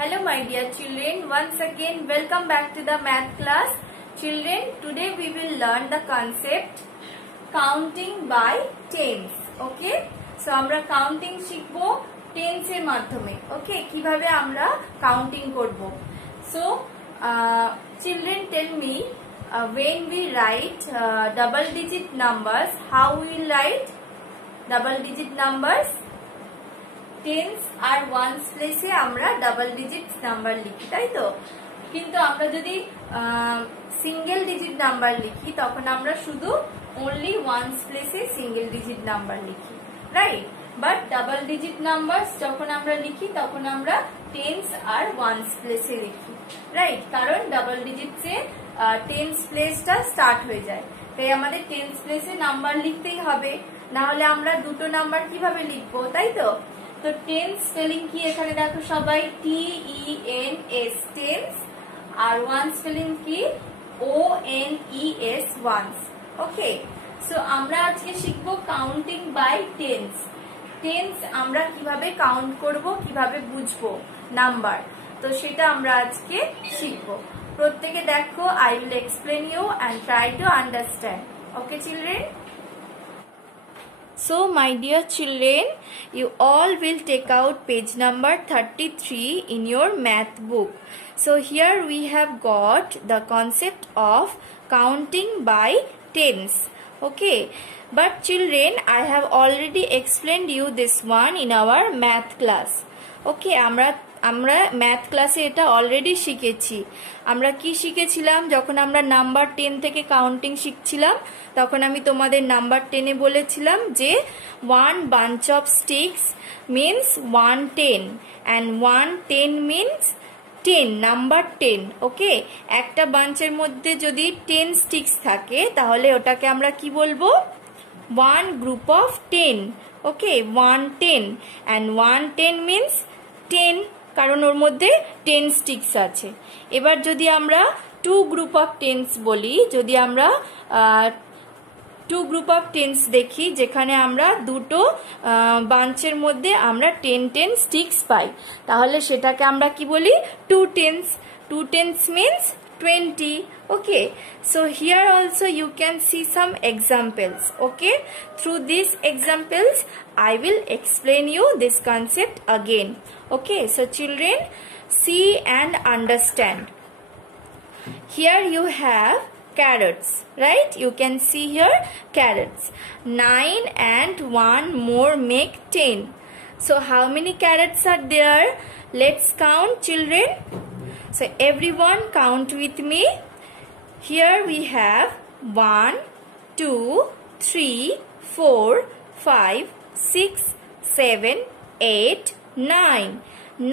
Hello my dear children, once again welcome back to the math class. Children, today we will learn the concept counting by tens. Okay? So আমরা counting শিখবো tens এর মাধ্যমে. Okay? কিভাবে আমরা counting করব. So children tell me when we write double digit numbers, how we will write double digit numbers? Tens আর ones প্লেসে আমরা ডাবল ডিজিট নাম্বার লিখি, তাই তো? কিন্তু আমরা যদি সিঙ্গেল ডিজিট নাম্বার লিখি তখন আমরা শুধু অনলি ওয়ান্স প্লেসে সিঙ্গেল ডিজিট নাম্বার লিখি, right? But double digit number যখন আমরা লিখি তখন আমরা টেন্স আর ওয়ান্স প্লেসে লিখি, রাইট? কারণ ডাবল ডিজিটসে টেন্স প্লেসটা স্টার্ট হয়ে যায়, তাই আমাদের টেন্স প্লেসে নাম্বার লিখতেই হবে, না হলে আমরা দুটো নাম্বার কিভাবে লিখবো, তাই তো? তো টেন্স স্পেলিং কি এখানে দেখো সবাই, TENS টেন্স, আর ওয়ান স্পেলিং কি, ONES ওয়ান্স। ওকে, সো আমরা আজকে শিখবো কাউন্টিং বাই টেন্স। টেন্স আমরা কিভাবে কাউন্ট করব, কিভাবে বুঝবো নাম্বার, তো সেটা আমরা আজকে শিখবো। প্রত্যেকে দেখো, I will explain you and try to understand. Okay children? So my dear children, you all will take out page number 33 in your math book. So here we have got the concept of counting by tens. Okay, but children, I have already explained you this one in our math class. Okay, আমরা math ক্লাসে এটা already শিখেছি। আমরা কি শিখেছিলাম, যখন আমরা number 10 থেকে কাউন্টিং শিখছিলাম তখন আমি তোমাদের নাম্বার 10-এ বলেছিলাম যে 1 bunch of sticks means 110 and 110 means 10, number 10। ওকে, একটা বাঞ্চের মধ্যে যদি 10 স্টিক্স থাকে তাহলে ওটাকে আমরা কি বলবো, 1 group of 10। Okay, 110 and 110 means 10, কারণ ওর মধ্যে 10 স্টিক্স আছে। এবার যদি আমরা 2 গ্রুপ অফ টেন্স বলি, যদি আমরা 2 গ্রুপ অফ টেন্স দেখি যেখানে আমরা দুটো বাঞ্চের মধ্যে আমরা 10 স্টিক্স পাই, তাহলে সেটাকে আমরা কি বলি, 2 tense. 2 tense means 20. Okay, so here also you can see some examples. Okay, through these examples I will explain you this concept again. Okay, so children, see and understand. Here you have carrots, right? You can see here carrots. 9 and 1 more make 10. So how many carrots are there? Let's count, children. So everyone count with me. Here we have 1, 2, 3, 4, 5, 6, 7, 8, 9.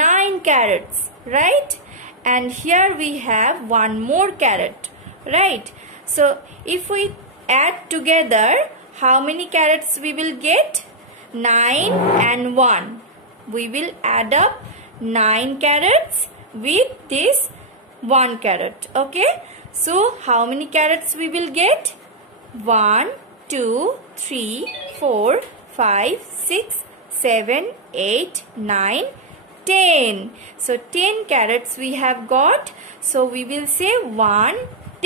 9 carrots, right? And here we have one more carrot, right? So if we add together, how many carrots we will get? 9 and 1. We will add up 9 carrots with this 1 carrot. Okay, so how many carrots we will get? 1, 2, 3, 4, 5, 6, 7, 8, 9, 10. So 10 carrots we have got, so we will say 1,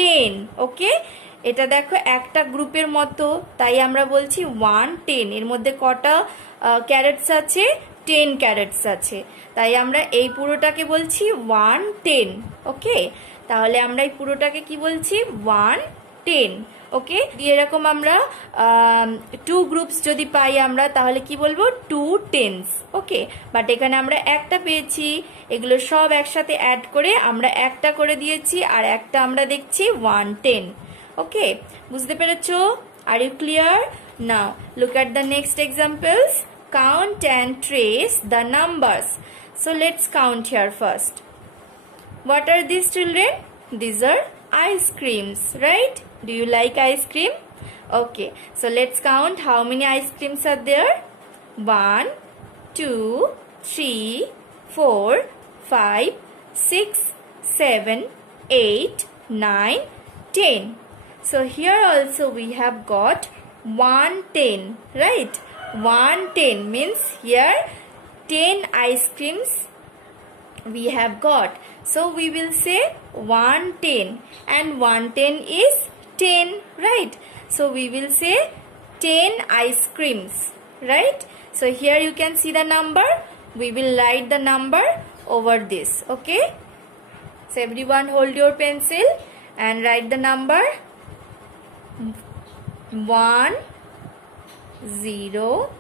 10. Okay, এটা দেখো একটা গ্রুপের মতো, তাই আমরা বলছি 1, 10। এর মধ্যে কটা ক্যারেটস আছে? 10 ক্যারেটস আছে, তাই আমরা এই পুরোটাকে বলছি 1, 10। ওকে, তাহলে আমরা এই পুরোটাকে কি বলছি, 1, 10। ওকে, এরকম আমরা 2 গ্রুপস যদি পাই আমরা তাহলে কি বলবো, 2 টেন্স। ওকে, বাট এখানে আমরা একটা পেয়েছি, এগুলো সব একসাথে অ্যাড করে আমরা একটা করে দিয়েছি, আর একটা আমরা দেখছি 1, 10। ওকে, বুঝতে পেরেছো? Are you clear? Now look at the next examples. Count and trace the numbers. So let's count here first. What are these, children? These are ice creams, right? Do you like ice cream? Okay, so let's count how many ice creams are there. 1, 2, 3, 4, 5, 6, 7, 8, 9, 10. So here also we have got 110, right? 110 means here 10 ice creams we have got. So we will say 110, and 110 is 10, right? So we will say 10 ice creams, right? So here you can see the number. We will write the number over this, okay? So everyone hold your pencil and write the number 1, 0,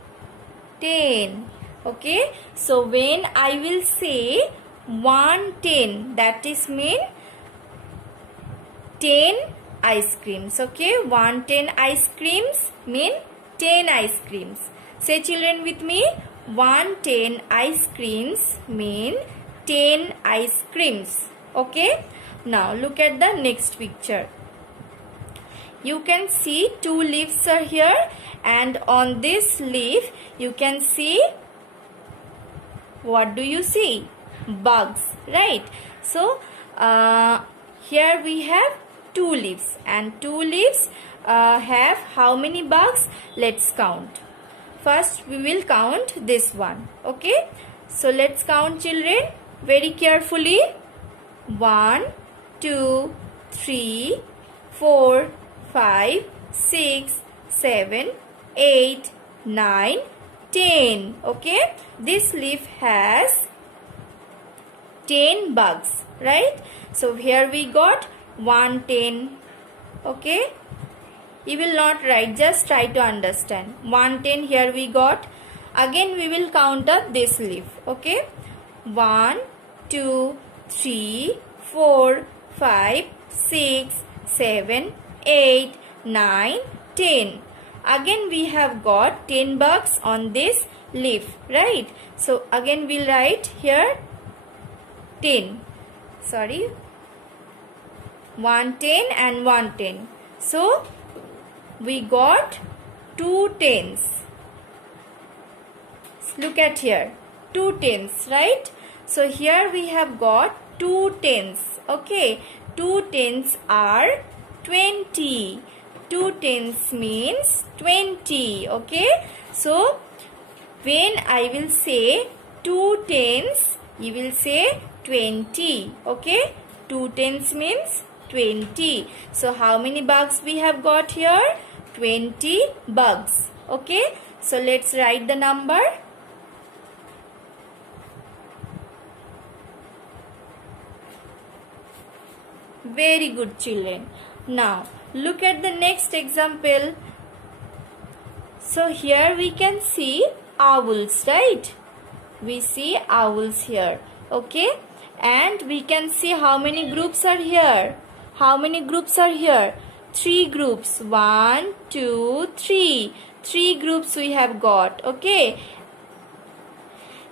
10. Okay, so when I will say 110, that is mean 10 ice creams. Okay, 110 ice creams mean 10 ice creams. Say children with me, 110 ice creams mean 10 ice creams. Okay, now look at the next picture. You can see 2 leaves are here, and on this leaf you can see, what do you see? Bugs, right? So here we have 2 leaves, and 2 leaves have how many bugs? Let's count. First we will count this one. Okay, so let's count children very carefully. 1, 2, 3, 4, 5, 6, 7, 8, 9, 10. Okay, this leaf has 10 bugs, right? So here we got 110. Okay, you will not write, just try to understand. 110 here we got. Again we will count up this leaf. Okay, 1, 2, 3, 4, 5, 6, 7, 8, 9, 10. Again we have got 10 bugs on this leaf, right? So again we'll write here 10. Sorry, 110 and 110. So we got 2 tens. Look at here, 2 tens, right? So here we have got 2 tens. Okay, 2 tens are 20. 2 tens means 20. Okay, so when I will say 2 tens, you will say 20. Okay, 2 tens means 20. So how many bugs we have got here? 20 bugs. Okay, so let's write the number. Very good children. Now look at the next example. So here we can see owls, right? We see owls here. Okay, and we can see how many groups are here. How many groups are here? 3 groups. 1, 2, 3. 3 groups we have got. Okay,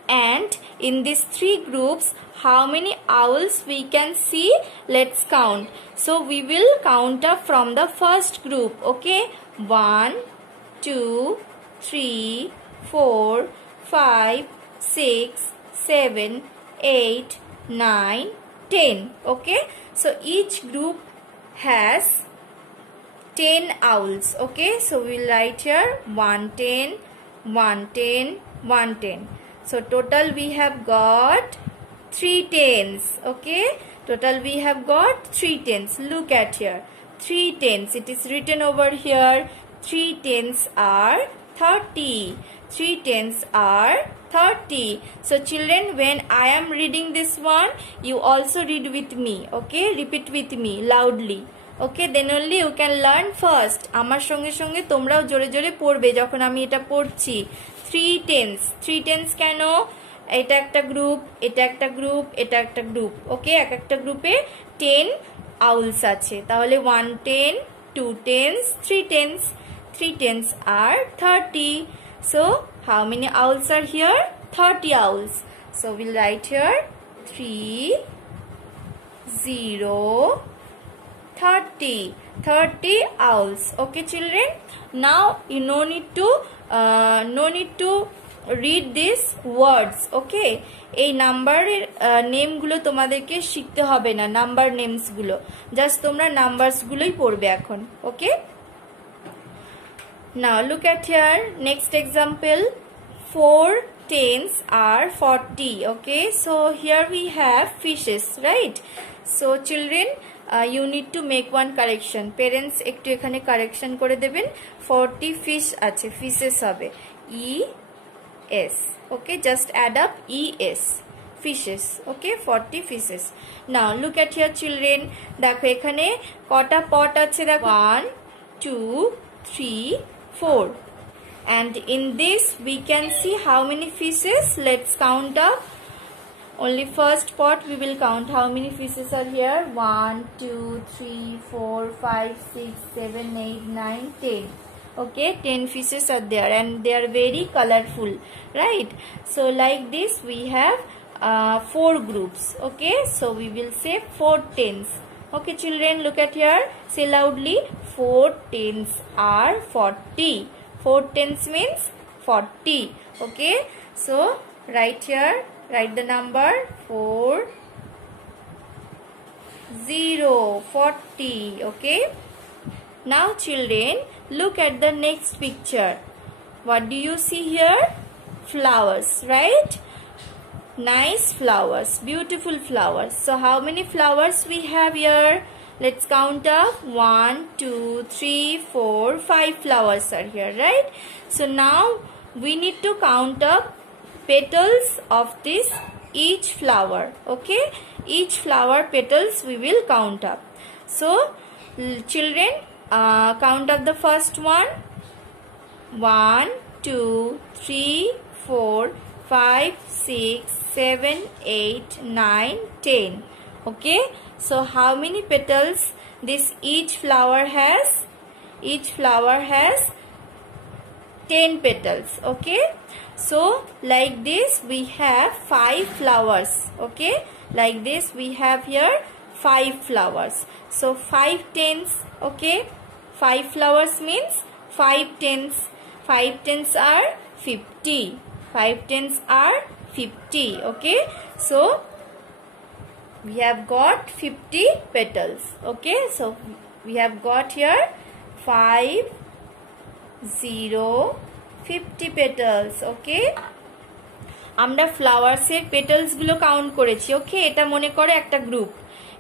and in these 3 groups, how many owls we can see? Let's count. So we will count up from the first group. Okay, 1, 2, 3, 4, 5, 6, 7, 8, 9, 10. Okay, so each group has 10 owls. Okay, so we'll write here 110, 110, 110. So total we have got 3 tens. Okay, total we have got 3 tens. Look at here, 3 tens. It is written over here. 3 tens are 30. 3 tens are 30. So children, when I am reading this one, you also read with me. Okay, repeat with me loudly. Okay, then only you can learn first. আমার সঙ্গে সঙ্গে তোমরাও জোরে জোরে পড়বে যখন আমি এটা পড়ছি। 3 tens. 3 tens কেন? এটা একটা গ্রুপ, এটা একটা গ্রুপ, এটা একটা গ্রুপ। ওকে, এক একটা গ্রুপে 10 owls আছে। তাহলে 1 10, 2 tens, 3 tens. 3 tens are 30. So how many owls are here? 30 owls. So we'll write here 3, 0, 30 owls. Okay children, now you no need to read these words. Okay, এই নাম্বারের নেম গুলো তোমাদেরকে শিখতে হবে না, নাম্বার নেমস গুলো জাস্ট তোমরা numbers গুলোই পড়বে এখন। ওকে, now look at here next example, 4 tens are 40. Okay, so here we have fishes, right? So children, you need to make one correction. Parents একটু এখানে correction করে দেবেন. 40 fish আছে, fishes হবে ES. Okay, just add up ES. Fishes. Okay, 40 fishes. Now look at here children. দেখো এখানে কটা pot আছে দেখো 1 2 3 4. And in this we can see how many fishes. Let's count up. Only first pot we will count how many fishes are here. 1 2 3 4 5 6 7 8 9 10. Okay, 10 fishes are there and they are very colorful, right? So like this we have 4 groups. Okay, so we will say 4 tens. Okay children, look at here, say loudly, 4 tens are 40. 4 tens means 40. Okay, so right here, write the number 4 0 40. Okay, now children, look at the next picture. What do you see here? Flowers, right? Nice flowers, beautiful flowers. So how many flowers we have here? Let's count up. 1 2 3 4 5 flowers are here, right? So now we need to count up petals of this each flower. Okay, each flower petals we will count up. So children, count up the first one. 1 2 3 4 5 6 7 8 9 10. Okay, so how many petals this each flower has? Each flower has 10 petals. Okay, so like this we have 5 flowers. Okay, like this we have here 5 flowers. So 5 tens. Okay, 5 flowers means 5 tens. 5 tens are 50. 5 tens are 50. Okay, so we have got 50 petals. Okay, so we have got here 5 0 50 petals. Okay, আমরা flowers এর petals গুলো count করেছি. Okay, এটা মনে করে একটা group,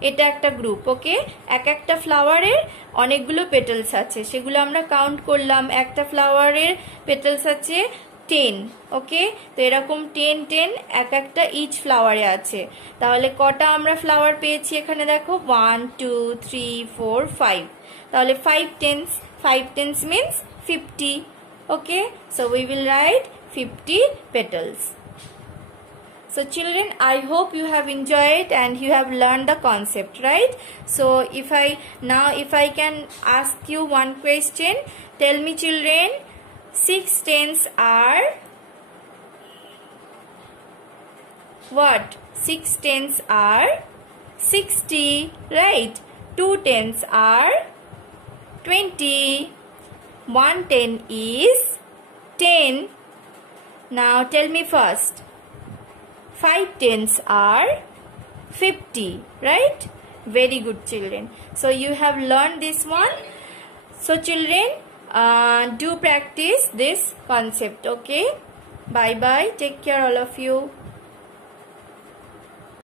এটা একটা গ্রুপ. ওকে, এক একটা ফ্লাওয়ারের অনেকগুলো পেটালস আছে, সেগুলো আমরা কাউন্ট করলাম. একটা ফ্লাওয়ারের পেটালস আছে 10. ওকে, তো এরকম 10 10 এক একটা ইচ ফ্লাওয়ারে আছে. তাহলে কটা আমরা ফ্লাওয়ার পেয়েছি এখানে দেখো, 1 2 3 4 5. তাহলে 5 tens. 5 tens means 50. Okay, so we will write 50 petals. So children, I hope you have enjoyed and you have learned the concept, right? So if I can ask you one question, tell me children, 6 tens are what? 6 tens are 60, right? 2 tens are 20. 1 10 is 10. Now tell me first. 5 tens are 50, right? Very good children. So you have learned this one. So children, do practice this concept. Okay, bye bye, take care all of you.